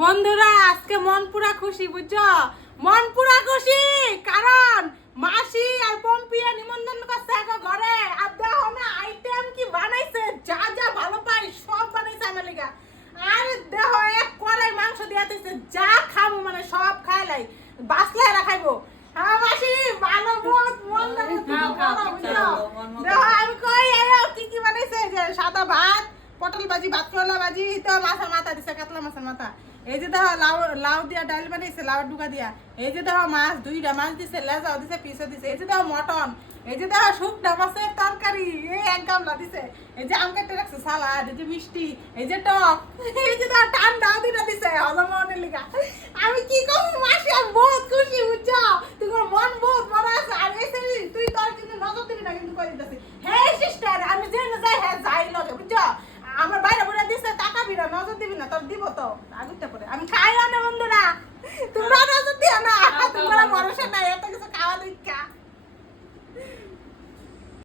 বন্ধুরা আজকে মন পুরা খুশি বুঝছো, মন পুরা খুশি কারণ মাসি আর পম্পিয়া নিমন্ত্রণ করছে এক ঘরে। আর দেখো না আইটেম কি বানাইছে, যা যা ভালো পাই সব বানাইছে আমার লিগা। আর দেখো এক কড়াই মাংস দিয়া দিছে, যা খাবো মানে সব খাইলাই, বাসলে রাখাইবো। হ্যাঁ মাসি ভালো বহুত মন লাগে বুঝছো। দেখো আমি কই আয়ো কি কি বানাইছে, যে সাদা ভাত, পটল ভাজি, ভাত করলা ভাজি, তো মাছের মাথা দিছে, কাতলা মাছের মাথা। এই যে দেখো লাউ লাউ দিয়া ডাল বানাইছে, লাউ ডুকা দিয়া। এই যে দেখো মাছ, দুইটা মাছ দিছে, লেজাও দিছে, পিসও দিছে। এই যে দেখো মটন, এই যে দেখো শুকনা মাছের তরকারি, এই এক গামলা দিছে। এই যে আম কাটতে রাখছে সালাদ, এই যে মিষ্টি, এই যে টক, এই যে দেখো ঠান্ডা দিনা দিছে।